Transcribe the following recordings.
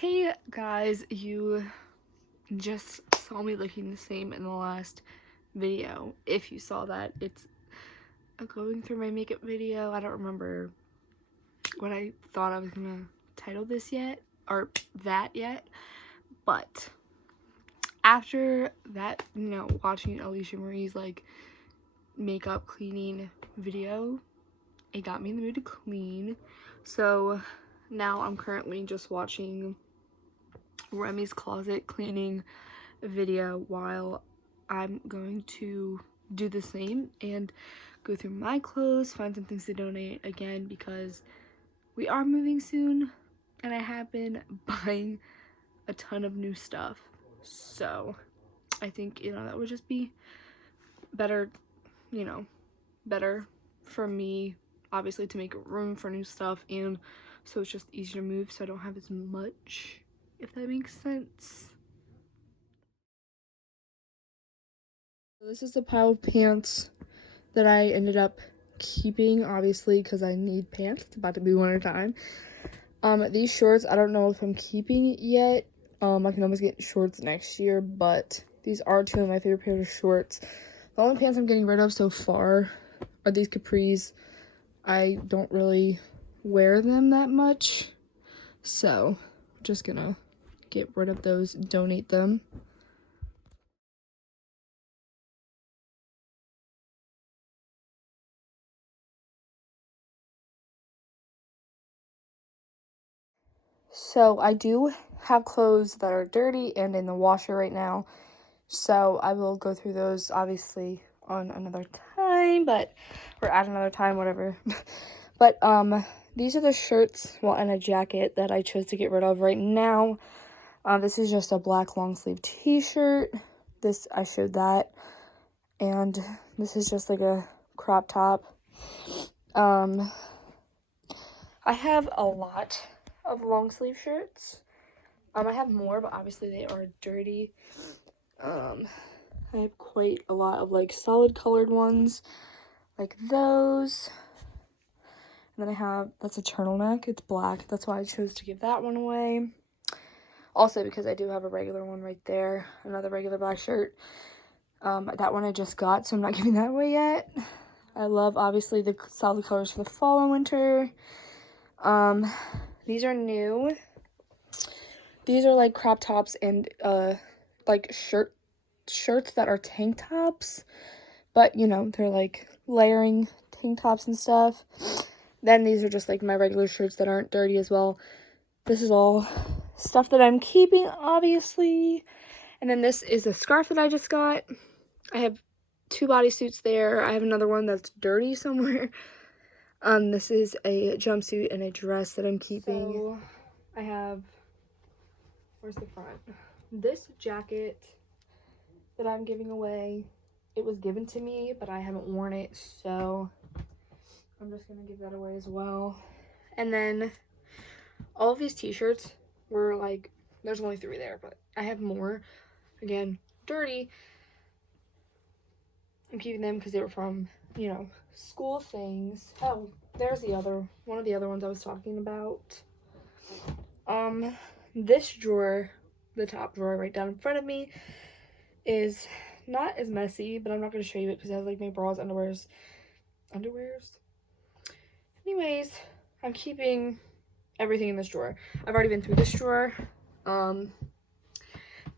Hey guys, you just saw me looking the same in the last video. If you saw that, it's going through my makeup video. I don't remember what I thought I was gonna title this yet, or that yet, but after that, watching Alicia Marie's like makeup cleaning video, it got me in the mood to clean. So now I'm currently just watching Remy's closet cleaning video while I'm going to do the same and go through my clothes, find some things to donate again because we are moving soon and I have been buying a ton of new stuff. So I think, that would just be better, better for me, obviously, to make room for new stuff, and so it's just easier to move so I don't have as much, if that makes sense. This is the pile of pants that I ended up keeping, obviously, because I need pants. It's about to be winter time. These shorts, I don't know if I'm keeping yet. I can always get shorts next year, but these are two of my favorite pairs of shorts. The only pants I'm getting rid of so far are these capris. I don't really wear them that much, so I'm just gonna get rid of those, donate them. So I do have clothes that are dirty and in the washer right now, so I will go through those obviously on another time, or at another time, whatever. But these are the shirts, and a jacket that I chose to get rid of right now. This is just a black long sleeve t-shirt. I showed that, and this is just like a crop top. I have a lot of long sleeve shirts. I have more, but obviously they are dirty. I have quite a lot of like solid colored ones, like those. And then I have, that's a turtleneck, it's black, that's why I chose to give that one away. Also because I do have a regular one right there, another regular black shirt. That one I just got, so I'm not giving that away yet. I love, obviously, the solid colors for the fall and winter. These are new. These are like crop tops and like shirts that are tank tops, but they're like layering tank tops and stuff. Then these are just like my regular shirts that aren't dirty as well. This is all stuff that I'm keeping, obviously. And then this is a scarf that I just got. I have 2 bodysuits there. I have another one that's dirty somewhere. This is a jumpsuit and a dress that I'm keeping. So I have, where's the front? This jacket that I'm giving away. It was given to me, but I haven't worn it, so I'm just gonna give that away as well. And then all of these t-shirts were like, there's only 3 there, but I have more. Again, dirty. I'm keeping them because they were from, school things. Oh, there's one of the other ones I was talking about. This drawer, the top drawer right down in front of me, is not as messy, but I'm not going to show you it because it has like my bras, underwears. Anyways, I'm keeping everything in this drawer. I've already been through this drawer,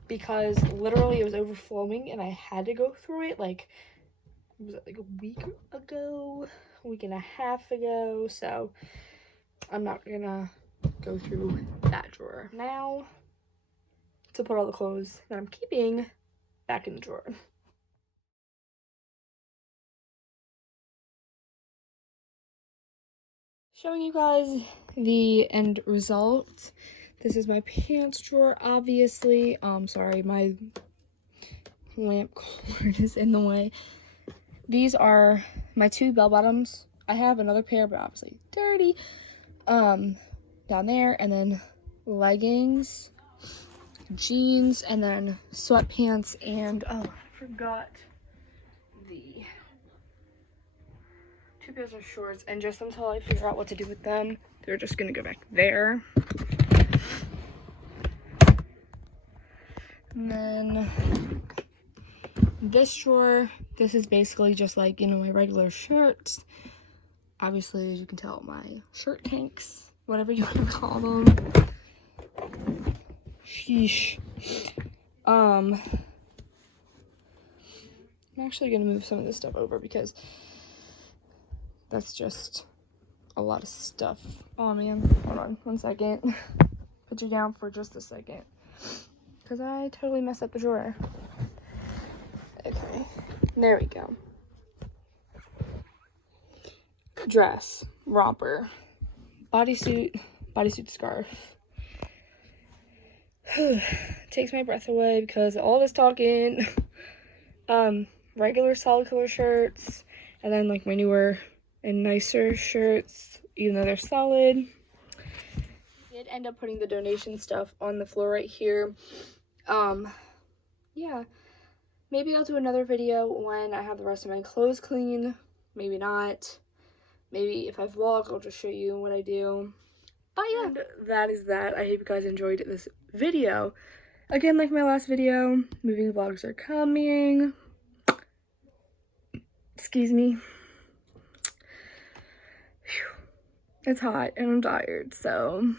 because literally it was overflowing and I had to go through it. Like, was it like a week and a half ago? So I'm not gonna go through that drawer now to put all the clothes that I'm keeping back in the drawer. Showing you guys the end result. This is my pants drawer, obviously. Sorry, my lamp cord is in the way. These are my 2 bell bottoms. I have another pair, but obviously dirty. Down there, and then leggings, jeans, and then sweatpants, and I forgot the 2 pairs of shorts. And just until I figure out what to do with them, they're just gonna go back there. And then this drawer, this is basically just like, you know, my regular shirts. Obviously, as you can tell, my shirt tanks, whatever you want to call them. Sheesh. I'm actually gonna move some of this stuff over because that's just a lot of stuff. Oh man, hold on 1 second. Put you down for just a second because I totally messed up the drawer. Okay, there we go. Dress, romper, bodysuit scarf. Takes my breath away because all this talking. Regular solid color shirts, and then like my newer and nicer shirts, even though they're solid. I did end up putting the donation stuff on the floor right here. Yeah, maybe I'll do another video when I have the rest of my clothes clean. Maybe not. Maybe if I vlog, I'll just show you what I do. But yeah, and that is that. I hope you guys enjoyed this video. Again, like my last video, moving vlogs are coming. Excuse me. Whew. It's hot and I'm tired, so